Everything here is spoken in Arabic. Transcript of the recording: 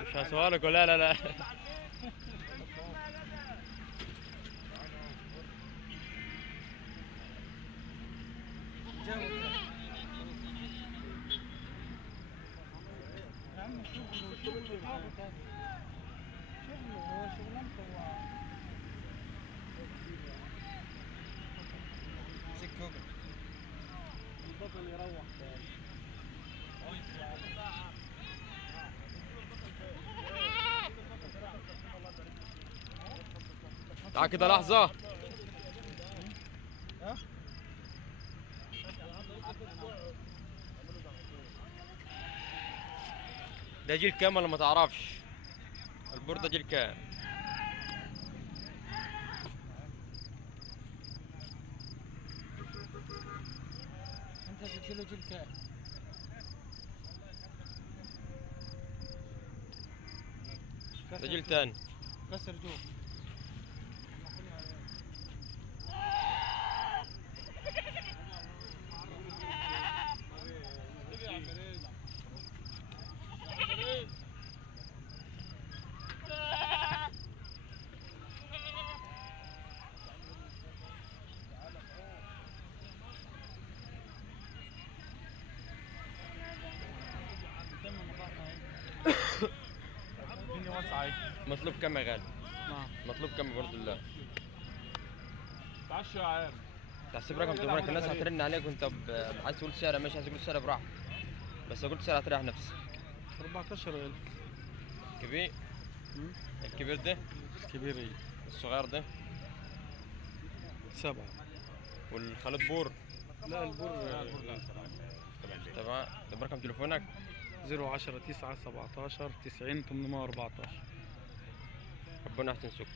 مش هصورك ولا لا لا. يا عم شغله هو شغلانته هو. البطل يروح تاني. تعال كده لحظة. ده جيل كام ولا ما تعرفش؟ البوردة جيل كام؟ انت جبت له جيل كام؟ ده جيل تاني. كسر جوه. مطلوب كام يا غالي؟ نعم. مطلوب كام برضه الله؟ تعشوا يا عم. تحسب رقم تليفونك، الناس هترن عليك وانت عايز تقول سعر ماشي، عايز تقول سعر براحتك، بس لو قلت سعر هتريح نفسك. 14,000. كبير. الكبير ده؟ كبير ايه؟ الصغير ده؟ 7. والخليط بور؟ لا البر تمام. ده برقم تليفونك؟ 010 9 17 90 814. ربنا يحسن سوق.